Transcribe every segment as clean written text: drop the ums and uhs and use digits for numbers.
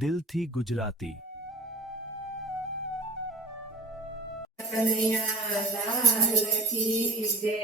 દિલથી ગુજરાતી। કનૈયા લાલ કી જય।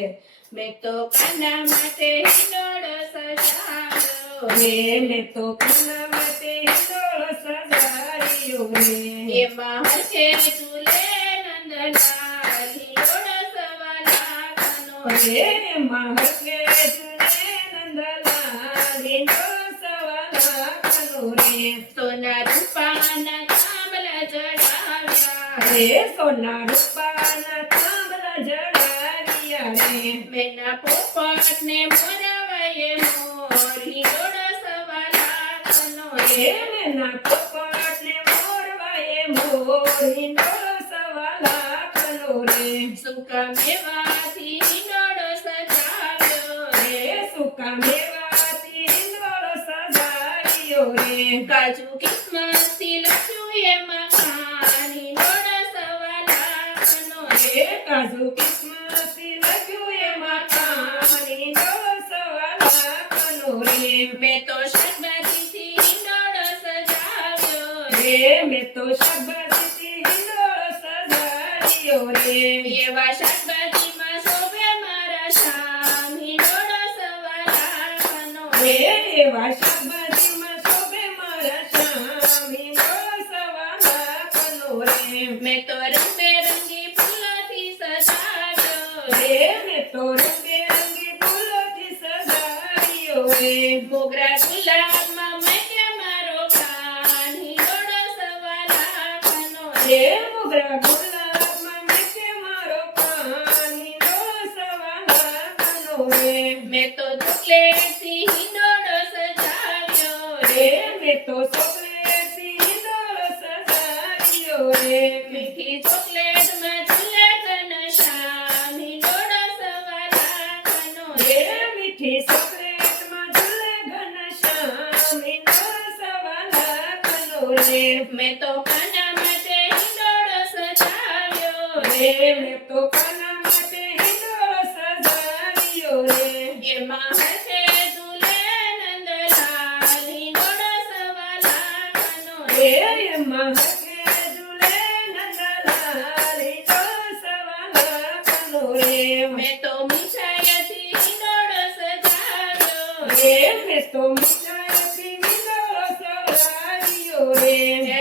મેં તો કાના માટે હિંડોળો સજાવ્યો રે, મેં તો કાના માટે હિંડોળો સજાવ્યો રે। એમાં હરખે ઝૂલે નંદલાલ હિંડોળો સવા લાખનો રે, એમાં હરખે ઝૂલે નંદલાલ હિંડોળો સવા લાખનો રે। સોના રૂપાના થાંભલા જડાવ્યા રે, સોના રૂપાના થાંભલા જડાવ્યા રે। મેના પોપટને મોરવાએ મોર હિંડોળો સવા લાખનો રે, મેના પોપટને મોરવાએ મોર હિંડોળો સવા લાખનો રે। સૂકા મેવાથી હિંડોળો સજાવ્યો રે, સૂકા મેવાથી હિંડોળો સજાવ્યો રે। કાજુ કિસ્મસથી લખ્યું એમાં ખાન હિંડોળો સવા લાખનો રે, કાજુ કિસ્મસથી લખ્યું એમાં ખાન હિંડોળો સવા લાખનો રે। મેં તો શાકભાજીથી હિંડોળો સજાવ્યો રે, મેં તો શાકભાજીથી હિંડોળો સજાવ્યો રે। એવા શાકભાજીમાં શોભે મારા શ્યામ હિંડોળો સવા લાખનો રે, એવા શાકભાજીમાં શોભે મારા શ્યામ હિંડોળો સવા લાખનો રે। મેં તો રંગબેરંગી ફૂલોથી સજાવ્યો રે, મેં તો રંગબેરંગી ફૂલોથી સજાવ્યો રે। મોગરા ગુલાબમાં મેકે મારો કાન હિંડોળો સવા લાખનો રે, મોગરા ગુલાબમાં મેકે મારો કાન હિંડોળો સવા લાખનો રે। મેં તો ચોકલેટથી હિંડોળો સજાવ્યો રે, મેં તો ચોકલેટથી હિંડોળો સજાવ્યો રે। મીઠી ચોકલેટમાં ઝૂલે ઘનશ્યામ હિંડોળો સવા લાખનો રે, મીઠી ચોકલેટમાં ઝૂલે ઘનશ્યામ હિંડોળો સવા લાખનો રે। મેં તો કાના માટે હિંડોળો સજાવ્યો રે, મેં તો કાના માટે હિંડોળો સજાવ્યો રે। એમાં હરખે ઝૂલે નંદલાલ હિંડોળો સવા લાખનો રે, એમાં હરખે ઝૂલે નંદલાલ હિંડોળો સવા લાખનો રે। મેં તો મીઠાઈથી હિંડોળો સજાવ્યો રે, મેં તો મીઠાઈથી હિંડોળો સજાવ્યો રે।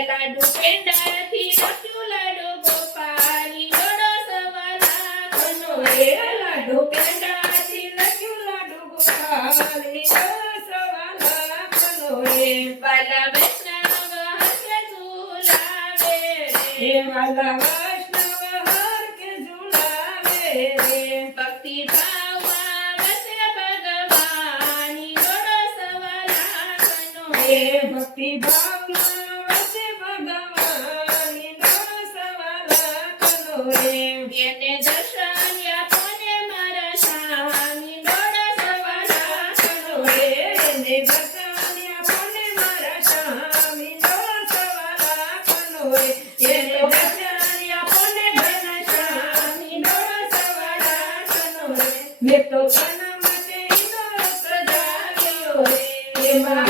લાડુ પેંડાથી લખ્યું લાડુ ગોપાલ હિંડોળો સવા લાખનો રે, લાડુ પેંડાથી લખ્યું લાડુ ગોપાલ હિંડોળો સવા લાખનો રે। વાલા વૈષ્ણવ હરખે ઝૂલાવે રે, વાલા વૈષ્ણવ હરખે ઝૂલાવે રે। ભક્તિ ભાવમાં વસે ભગવાન હિંડોળો સવા લાખનો રે, ભક્તિ ભાવમાં વસે ભગવાન હિંડોળો સવા લાખનો રે। એને દર્શન આપો ને મારા શ્યામ હિંડોળો સવા લાખનો રે, એને દર્શન આપો ને મારા શ્યામ હિંડોળો સવા લાખનો રે। એને દર્શન આપો ને ઘનશ્યામ હિંડોળો સવા લાખનો રે। મેં તો કાના માટે હિંડોળો સજાવ્યો રે, એમાં